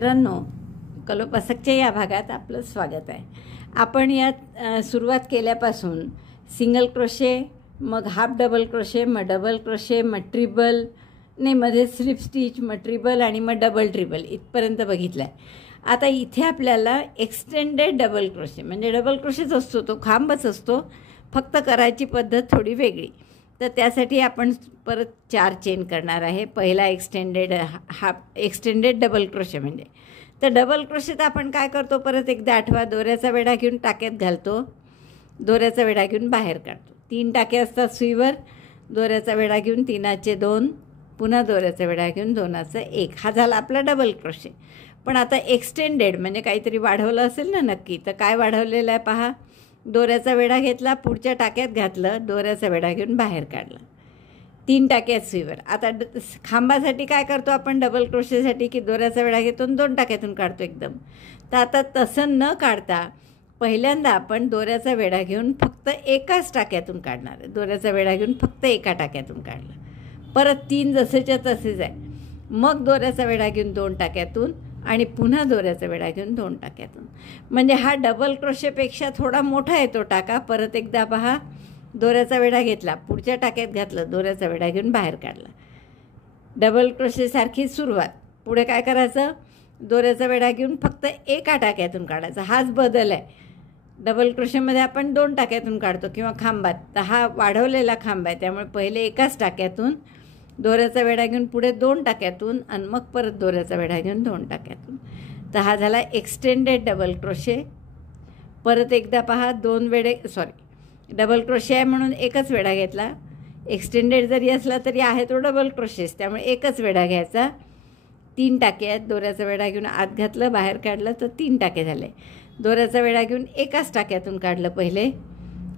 मित्रांनो, कलोपासकच्या या भागात आपलं स्वागत आहे। आपण यात सुरुवात केल्यापासून सिंगल क्रोशे, मग हाफ डबल क्रोशे, मग डबल क्रोशे, मग ट्रिबल, ने मध्ये स्लिप स्टिच, मग ट्रिबल आणि मग डबल ट्रिबल इथपर्यंत बघितलं आहे। आता इथे आपल्याला एक्सटेंडेड डबल क्रोशे म्हणजे डबल क्रोशेच असतो, तो खांबच असतो, फक्त करायची पद्धत थोडी वेगळी। तर त्यासाठी आपण परत 4 चेन करणार आहे। पहिला एक्सटेंडेड डबल क्रोशे म्हणजे तर डबल क्रोशेत आपण काय करतो, परत एकदा आठवा, दोऱ्याचा वेढा घेऊन टाक्यात घालतो, दोऱ्याचा वेढा घेऊन बाहेर काढतो। 3 टाके असतात सुईवर, दोऱ्याचा वेढा घेऊन 3चे 2, पुन्हा दोऱ्याचा वेढा घेऊन 2चा 1, हा झाला आपला डबल क्रोशे। पण आता एक्सटेंडेड म्हणजे काहीतरी वाढवलं असेल ना नक्की, तर काय वाढवलेलं आहे पहा। दोऱ्याचा वेढा घेतला, पुढच्या टाक्यात घातलं, दोऱ्याचा वेढा घेऊन बाहेर काढला, 3 टाके आहेत सुईवर। आता खांबासाठी काय करतो आपण डबल क्रोशेसाठी, की दोऱ्याचा वेढा घेतो आणि 2 टाक्यातून काढतो एकदम। तर आता तसं न काढता पहिल्यांदा आपण दोऱ्याचा वेढा घेऊन फक्त एकाच टाक्यातून काढणार आहे। दोऱ्याचा वेढा घेऊन फक्त एका टाक्यातून काढला, परत 3 जसेच्या तसेच आहे। मग दोऱ्याचा वेढा घेऊन 2 टाक्यातून आणि पुन्हा दोऱ्याचा वेढा घेऊन 2 टाक्यातून, म्हणजे हा डबल क्रोशेपेक्षा थोडा मोठा येतो टाका। परत एकदा पहा, दोऱ्याचा वेढा घेतला, पुढच्या टाक्यात घातलं, दोऱ्याचा वेढा घेऊन बाहेर काढला, डबल क्रोशेसारखी सुरुवात। पुढे काय करायचं, दोऱ्याचा वेढा घेऊन फक्त एका टाक्यातून काढायचा, हाच बदल आहे। डबल क्रोशेमध्ये आपण 2 टाक्यातून काढतो किंवा खांबात, तर हा वाढवलेला खांब आहे, त्यामुळे पहिले एकाच टाक्यातून, दोऱ्याचा वेढा घेऊन पुढे 2 टाक्यातून आणि मग परत दोऱ्याचा वेढा घेऊन 2 टाक्यातून। तर हा झाला एक्सटेंडेड डबल क्रोशे। परत एकदा पहा, डबल क्रोशे आहे म्हणून एकच वेढा घेतला, एक्सटेंडेड जरी असला तरी आहे तो डबल क्रोशेस, त्यामुळे एकच वेढा घ्यायचा। 3 टाके आहेत, दोऱ्याचा वेढा घेऊन आत घातलं, बाहेर काढलं, तर 3 टाके झाले। दोऱ्याचा वेढा घेऊन एकाच टाक्यातून काढलं पहिले,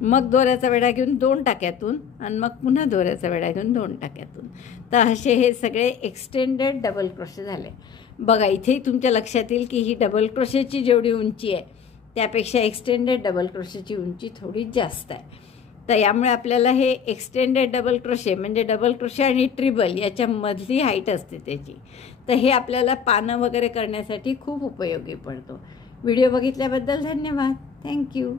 मग दोऱ्याचा वेढा घेऊन 2 टाक्यातून आणि मग पुन्हा दोऱ्याचा वेढा घेऊन 2 टाक्यातून। तर असे हे सगळे एक्सटेंडेड डबल क्रोशे झाले। बघा, इथेही तुमच्या लक्षात येईल की ही डबल क्रोशेची जेवढी उंची आहे त्यापेक्षा एक्सटेंडेड डबल क्रोशेची उंची थोडी जास्त आहे। तर यामुळे आपल्याला हे एक्सटेंडेड डबल क्रोशे म्हणजे डबल क्रोशे आणि ट्रिबल याच्यामधली हाईट असते त्याची, तर हे आपल्याला पानं वगैरे करण्यासाठी खूप उपयोगी पडतो। व्हिडिओ बघितल्याबद्दल धन्यवाद, थँक्यू।